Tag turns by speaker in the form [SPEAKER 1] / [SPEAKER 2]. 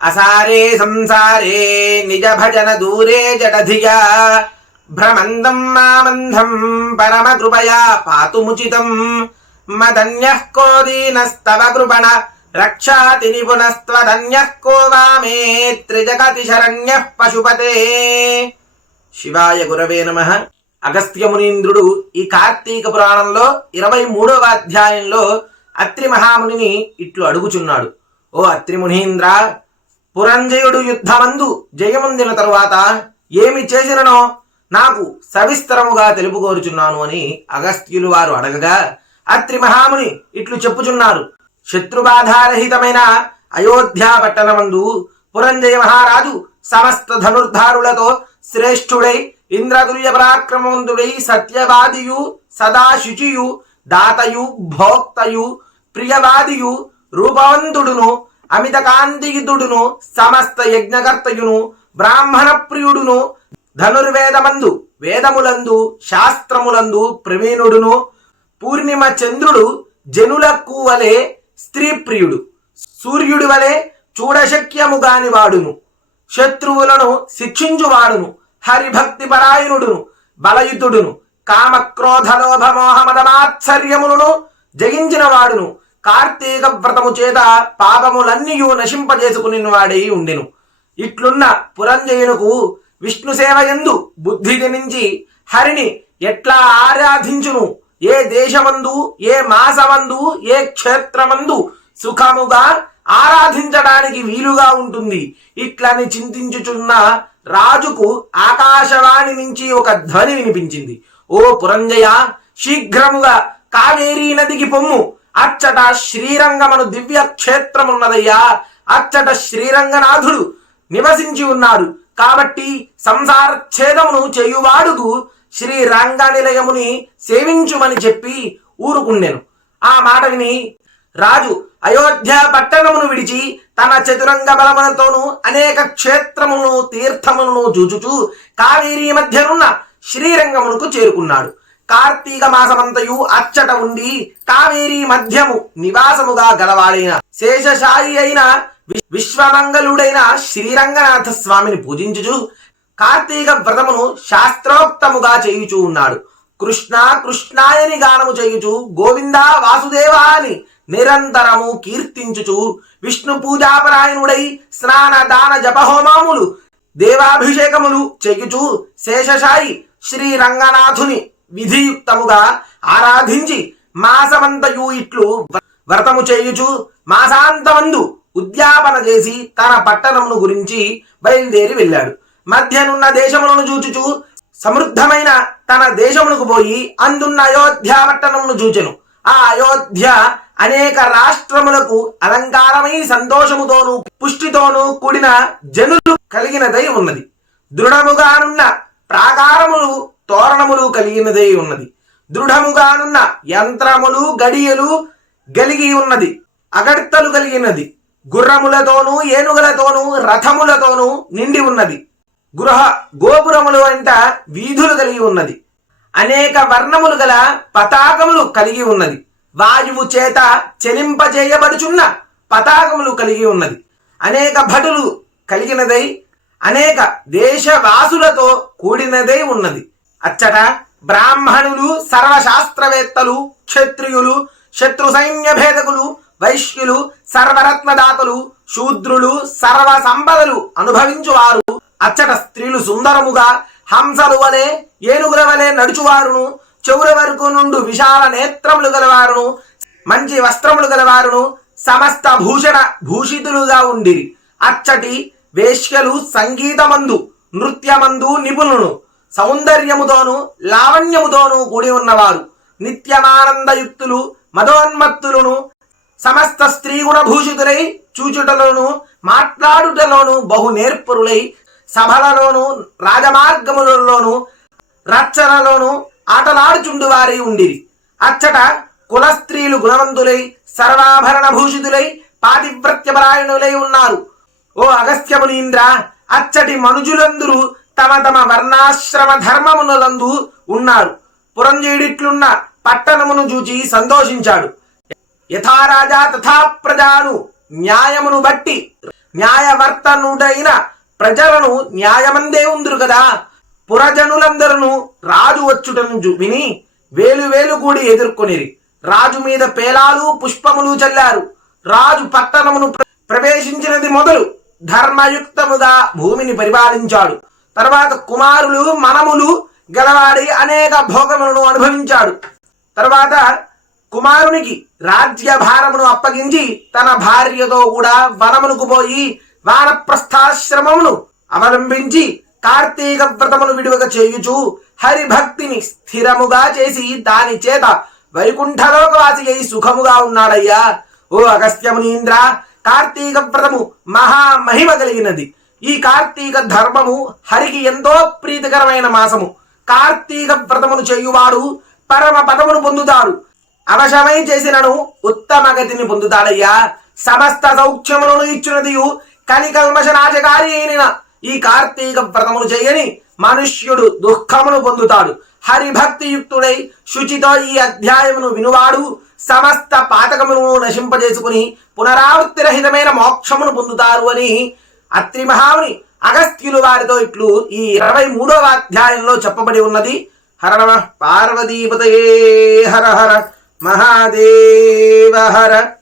[SPEAKER 1] అసారే సంసారే నిజ భజన దూరే జడధియా భ్రమందం మామంధం పరమ కృపయా పాతుముచితం. మదన్యః కోదీనస్తవ కృపణ రక్షాతి నిపుణస్త్వదన్యః కో వామే త్రిజగతి శరణ్యః పశుపతే. శివాయ గురవే నమ. అగస్త్య మునీంద్రుడు ఈ కార్తీక పురాణంలో ఇరవై మూడవ అధ్యాయంలో అత్రి మహామునిని ఇట్లు అడుగుచున్నాడు. ఓ అత్రి మునీంద్ర పురంజయుడు యుద్ధమందు జయముందిన తరువాత ఏమి చేసిననో నాకు సవిస్తరముగా తెలుపుకోరుచున్నాను అని అగస్త్యులు వారు అడగగా అత్రి మహాముని ఇట్లు చెప్పుచున్నారు. శత్రుబాధారహితమైన అయోధ్యా పట్టణమందు పురంజయ మహారాజు సమస్త ధనుర్ధారులతో శ్రేష్ఠుడై ఇంద్రతుల్య పరాక్రమవంతుడై సత్యవాదియు సదా శుచియు దాతయు భోక్తయు ప్రియవాదియు రూపవంతుడును అమిత కాంతియుతుడును సమస్త యజ్ఞకర్తయును బ్రాహ్మణ ప్రియుడును ధనుర్వేదమందు వేదములందు శాస్త్రములందు ప్రవీణుడును పూర్ణిమ చంద్రుడు జనులకు వలె స్త్రీ ప్రియుడు సూర్యుడి వలె చూడశక్యముగాని వాడును శత్రువులను శిక్షించువాడును హరిభక్తి పరాయణుడును బలయుతుడును కామ క్రోధ జయించిన వాడును కార్తీక వ్రతము చేత పాపములన్నీయు నశింపజేసుకుని వాడై ఉండెను. ఇట్లున్న పురంజయునకు విష్ణు సేవ ఎందు బుద్ధి జనించి హరిని ఎట్లా ఆరాధించును? ఏ దేశమందు ఏ మాసమందు ఏ క్షేత్రమందు సుఖముగా ఆరాధించడానికి వీలుగా ఉంటుంది. ఇట్లని చింతించుచున్న రాజుకు ఆకాశవాణి నుంచి ఒక ధ్వని వినిపించింది. ఓ పురంజయ శీఘ్రముగా కావేరీ నదికి పొమ్ము. అచ్చట శ్రీరంగమను దివ్య క్షేత్రమున్నదయ్యా అచ్చట శ్రీరంగనాథుడు నివసించి ఉన్నాడు కాబట్టి సంసార ఛేదమును చేయువాడుకు శ్రీ రంగనిలయముని సేవించుమని చెప్పి ఊరుకుండెను ఆ మాట విని రాజు అయోధ్య పట్టణమును విడిచి తన చతురంగ బలములతోనూ అనేక క్షేత్రములను తీర్థములను చూచుచూ కావేరీ మధ్యనున్న శ్రీరంగమునకు చేరుకున్నాడు. కార్తీక మాసమంతయు అచ్చట ఉండి కావేరీ మధ్యము నివాసముగా గలవాడైన శేషశాయి అయిన విశ్వమంగళుడైన శ్రీరంగనాథ స్వామిని పూజించుచు కార్తీక వ్రతమును శాస్త్రోక్తముగా చేయుచూ ఉన్నాడు. కృష్ణ కృష్ణాయని గానము చేయుచు గోవింద వాసుదేవా అని నిరంతరము కీర్తించుచు విష్ణు పూజాపరాయణుడై స్నాన దాన జపహోమాములు దేవాభిషేకములు చేయుచు శేషశాయి శ్రీ రంగనాథుని విధియుక్తముగా ఆరాధించి మాసమంతయు ఇట్లు వ్రతము చేయుచు మాసాంతమందు ఉద్యాపన చేసి తన పట్టణమును గురించి బయలుదేరి వెళ్ళాడు. మధ్యనున్న దేశములను చూచుచు సమృద్ధమైన తన దేశమునకు పోయి అందున్న అయోధ్య పట్టణమును చూచెను. ఆ అయోధ్య అనేక రాష్ట్రములకు అలంకారమై సంతోషముతోనూ పుష్టితోనూ కూడిన జనులు కలిగినదై ఉన్నది. దృఢముగానున్న ప్రాకారములు తోరణములు కలిగినదై ఉన్నది. దృఢముగానున్న యంత్రములు గడియలు గలిగి ఉన్నది. అగడ్తలు కలిగినది. గుర్రములతోనూ ఏనుగులతోనూ రథములతోనూ నిండి ఉన్నది. గృహ గోపురములు వెంట వీధులు కలిగి ఉన్నది. అనేక వర్ణములు గల పతాకములు కలిగి ఉన్నది. వాయువు చేత చెలింపజేయబడుచున్న పతాకములు కలిగి ఉన్నది. అనేక భటులు కలిగినదై అనేక దేశవాసులతో కూడినదై ఉన్నది. అచ్చట బ్రాహ్మణులు సర్వశాస్త్రవేత్తలు క్షత్రియులు శత్రు సైన్య భేదకులు వైశ్యులు సర్వరత్నదాతలు శూద్రులు సర్వ సంపదలు అనుభవించువారు. అచ్చట స్త్రీలు సుందరముగా హంసలు వలె ఏనుగుల వలె నడుచువారును చెవుల వరకు నుండి విశాల నేత్రములు గలవారును మంచి వస్త్రములు గలవారును సమస్త భూషణ భూషితులుగా ఉండిరి. అచ్చటి వేశ్యలు సంగీతమందు నృత్యమందు నిపుణులు. సౌందర్యముతోను లావణ్యముతోనూ కూడి ఉన్నవారు. నిత్యమానందయుక్తులు మదోన్మత్తులను సమస్త స్త్రీగుణభూషితులై చూచుటలోను మాట్లాడుటలోను బహు నేర్పరులై సభలలోను రాజమార్గములలోను రచ్చనలోను ఆటలాడుచుండు వారై ఉండిరి. అచ్చట కుల స్త్రీలు గుణవంతులై సర్వాభరణ భూషితులై పాతివ్రత్యపరాయణులై ఉన్నారు. ఓ అగస్త్యమునీంద్ర అచ్చటి మనుజులందరూ తమ తమ వర్ణాశ్రమ ధర్మమునందు ఉన్నారు. పురంజయుడిట్లున్న పట్టణమును చూచి సంతోషించాడు. యథారాజా తథా ప్రజాను న్యాయమును బట్టి న్యాయవర్తనుడైన ప్రజలను న్యాయమందే ఉందరు కదా. పురజనులందరూ రాజు వచ్చుటను విని వేలు వేలు కూడి ఎదుర్కొనిరి. రాజు మీద పేలాలు పుష్పములు చల్లారు. రాజు పట్టణమును ప్ర- ప్రవేశించినది మొదలు ధర్మయుక్తముగా భూమిని పరిపాలించాడు. తర్వాత కుమారులు మనములు గలవాడి అనేక భోగములను అనుభవించాడు. తర్వాత కుమారునికి రాజ్యభారమును అప్పగించి తన భార్యతో కూడా వనమునకు పోయి వానప్రస్థాశ్రమమును అవలంబించి కార్తీక వ్రతమును విడువక చేయుచు హరిభక్తిని స్థిరముగా చేసి దాని చేత వైకుంఠలోకవాసి అయి సుఖముగా ఉన్నాడయ్యా. ఓ అగస్త్యమునీంద్ర కార్తీక వ్రతము మహా మహిమ కలిగినది. ఈ కార్తీక ధర్మము హరికి ఎంతో ప్రీతికరమైన మాసము. కార్తీక వ్రతమును చేయువాడు పరమ పదమును పొందుతాడు. అవశమై చేసినను ఉత్తమ గతిని పొందుతాడయ్యా. సమస్త సౌఖ్యములను ఇచ్చినది కలికల్మష రాజకారి అయిన ఈ కార్తీక వ్రతమును చేయని మనుష్యుడు దుఃఖమును పొందుతాడు. హరిభక్తి యుక్తుడై శుచితో ఈ అధ్యాయమును వినువాడు సమస్త పాతకమును నశింపజేసుకుని పునరావృత్తి రహితమైన మోక్షమును పొందుతారు అని అత్రి మహాముని అగస్త్యులు వారితో ఇట్లు ఈ ఇరవై మూడవ అధ్యాయంలో చెప్పబడి ఉన్నది. హర పార్వదీపతయే హర హర మహాదేవ హర.